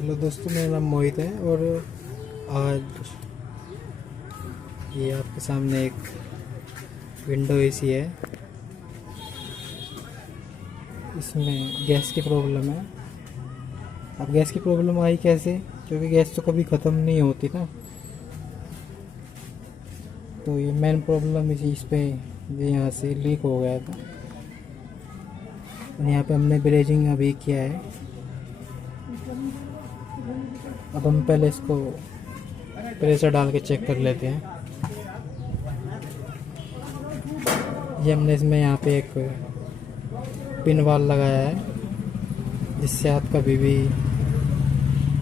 Hello दोस्तों, मेरा नाम मोहित है और आज ये आपके सामने एक विंडो एसी है। इसमें गैस की प्रॉब्लम है। अब गैस की प्रॉब्लम आई कैसे? क्योंकि गैस तो कभी ख़त्म नहीं होती ना। तो ये मेन प्रॉब्लम इस पे यहाँ से लीक हो गया था। यहाँ पे हमने ब्रेजिंग अभी किया है। अब हम पहले इसको प्रेशर डाल के चेक कर लेते हैं। ये हमने इसमें यहाँ पे एक पिन वाल लगाया है, जिससे आप कभी भी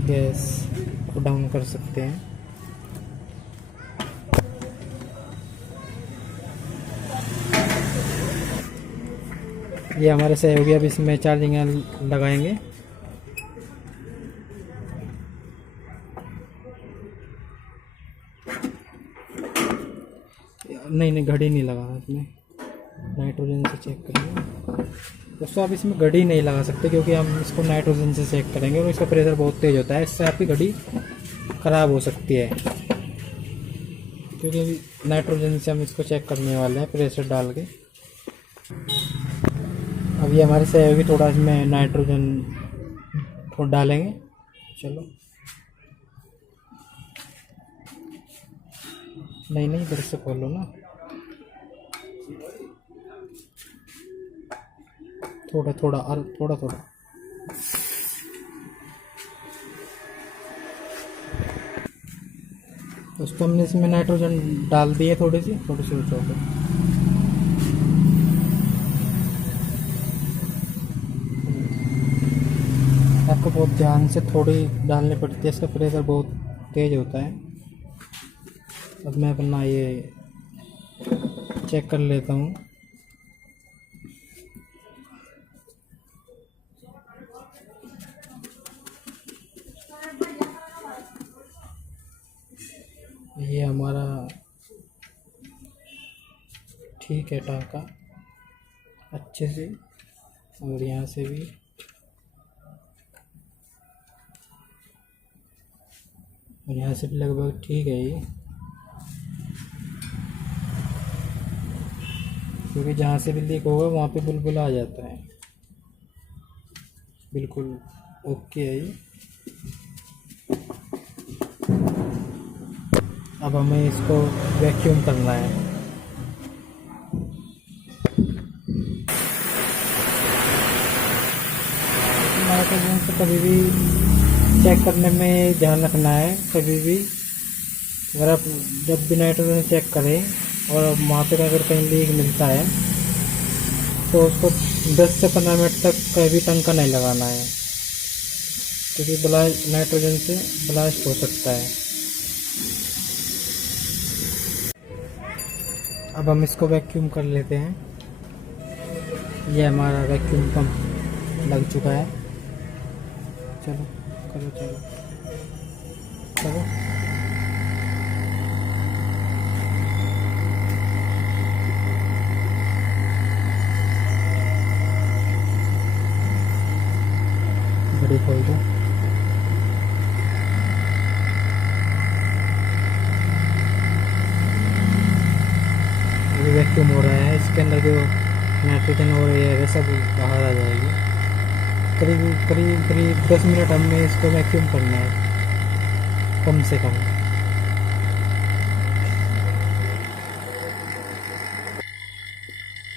गैस को डाउन कर सकते हैं। ये हमारे सहयोगी अब इसमें चार्जिंग लगाएंगे। नहीं, घड़ी नहीं लगाना इसमें, नाइट्रोजन से चेक करेंगे। दोस्तों, आप इसमें घड़ी नहीं लगा सकते क्योंकि हम इसको नाइट्रोजन से चेक करेंगे और इसका प्रेशर बहुत तेज़ होता है। इससे आपकी घड़ी ख़राब हो सकती है, क्योंकि नाइट्रोजन से हम इसको चेक करने वाले हैं प्रेशर डाल के। अब ये हमारे सहयोगी थोड़ा इसमें नाइट्रोजन को डालेंगे। चलो, नहीं इधर से खोलो ना, थोड़ा और थोड़ा। दोस्तों, हमने इसमें नाइट्रोजन डाल दी है थोड़ी सी ऊंचाई पे। आपको बहुत ध्यान से थोड़ी डालनी पड़ती है, इसका प्रेशर बहुत तेज होता है। अब मैं अपना ये चेक कर लेता हूँ। ये हमारा ठीक है टाँका अच्छे से, और यहाँ से भी और यहाँ से भी लगभग ठीक है ये, क्योंकि जहाँ से भी लीक होगा वहाँ पे बुलबुला आ जाता है। बिल्कुल ओके है ये। अब हमें इसको वैक्यूम करना है। नाइट्रोजन से कभी भी चेक करने में ध्यान रखना है। कभी भी अगर आप जब भी नाइट्रोजन चेक करें और वहाँ पे अगर कहीं लीक मिलता है तो उसको 10 से 15 मिनट तक कभी टंका नहीं लगाना है, क्योंकि नाइट्रोजन से ब्लास्ट हो सकता है। अब हम इसको वैक्यूम कर लेते हैं। ये हमारा वैक्यूम पंप लग चुका है। चलो चलो। घड़ी खोल दो। अभी वैक्यूम हो रहा है, इसके अंदर जो नाइट्रोजन और एयर है सब बाहर आ जाएगी। करीब 10 मिनट हमें इसको वैक्यूम करना है, कम से कम।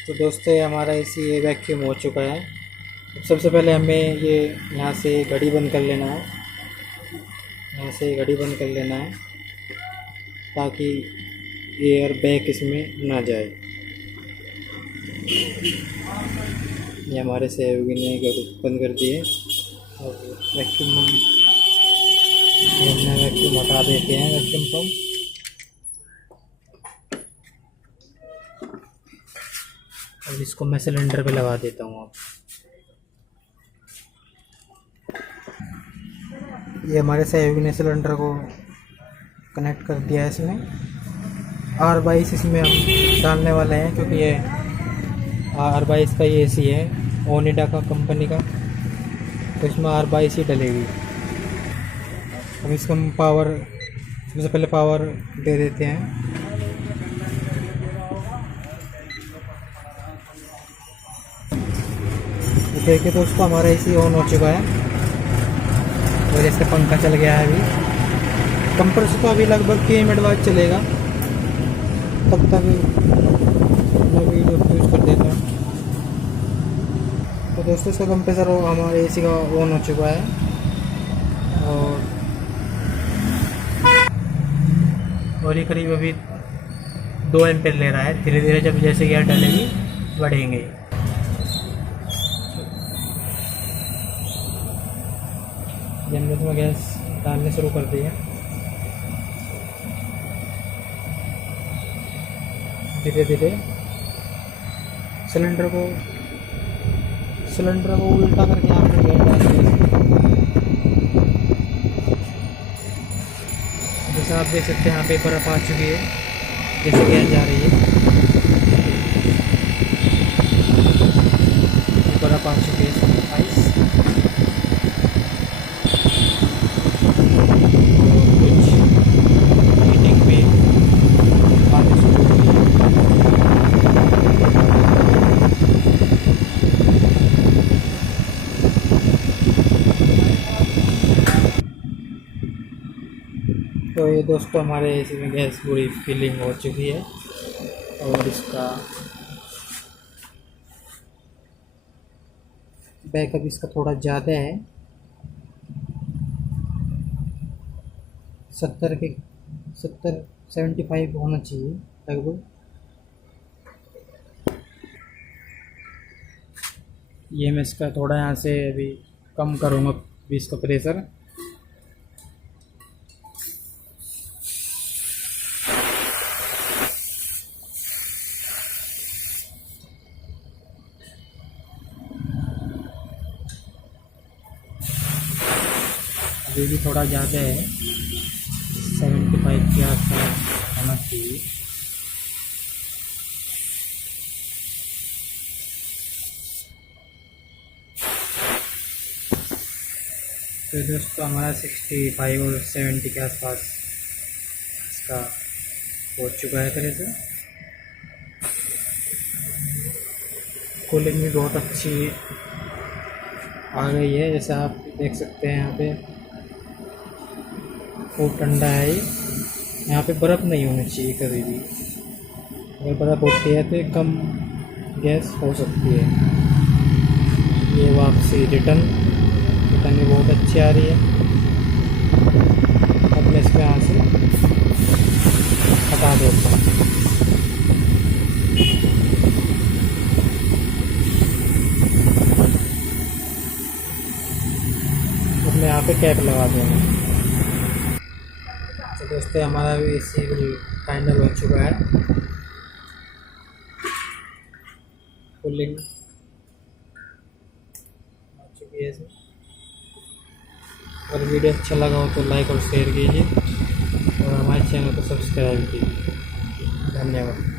तो दोस्तों, हमारा एसी ये वैक्यूम हो चुका है। सबसे पहले हमें ये यहाँ से घड़ी बंद कर लेना है। ताकि एयर बैक इसमें ना जाए। ये हमारे सहयोगी ने घड़ी बंद कर दी है। और वैक्यूम हटा देते हैं, वैक्यूम पंप। और इसको मैं सिलेंडर पे लगा देता हूँ। अब ये हमारे सहयोगी ने सिलेंडर को कनेक्ट कर दिया है। इसमें R22 इसमें हम डालने वाले हैं, क्योंकि ये R22 का ये एसी है ओनिडा का कंपनी का, तो इसमें R22 ही डलेगी। अब इसको हम पावर, सबसे पहले पावर दे देते हैं। देखिए दोस्तों हमारा एसी ऑन हो चुका है और इसका पंखा चल गया है। अभी कंप्रेसर तो अभी लगभग 3 मिनट बाद चलेगा, तब तक मैं वीडियो यूज़ कर देता हूँ। तो दोस्तों इसका कंप्रेसर हमारे एसी का ऑन हो चुका है और ये करीब अभी 2 एम्पीयर ले रहा है। धीरे धीरे जब जैसे गियर डालेगी बढ़ेंगे। जनरेटर में गैस डालने शुरू कर दी है। धीरे धीरे सिलेंडर को उल्टा करके आपको गैस डालनी है। जैसे आप देख सकते हैं यहाँ पे बर्फ़ आ चुकी है, जैसे गैस जा रही है। बर्फ़ आ चुकी है, आइस। तो ये दोस्तों हमारे एसी में गैस पूरी फिलिंग हो चुकी है और इसका बैकअप इसका थोड़ा ज़्यादा है, 75 होना चाहिए लगभग। ये मैं इसका थोड़ा यहाँ से अभी कम करूँगा इसका प्रेशर। अभी भी थोड़ा ज़्यादा है, 75 के आसपास होना चाहिए। तो दोस्तों हमारा 65 और 70 के आसपास इसका हो चुका है। तरह से कूलिंग भी बहुत अच्छी आ गई है, जैसे आप देख सकते हैं। यहाँ पे खूब ठंडा है ये। यहाँ पे बर्फ़ नहीं होनी चाहिए कभी भी, अगर बर्फ़ होती है तो कम गैस हो सकती है। ये वापसी रिटर्न भी बहुत अच्छी आ रही है। अब मैं इसको यहाँ से हटा देता हूँ। अब मैं यहाँ पे कैप लगा दूँगा। तो दोस्तों हमारा भी एसी फाइनल हो चुका है। कूलिंग आ चुकी है इसमें। अगर वीडियो अच्छा लगा हो तो लाइक और शेयर कीजिए और हमारे चैनल को सब्सक्राइब कीजिए। धन्यवाद।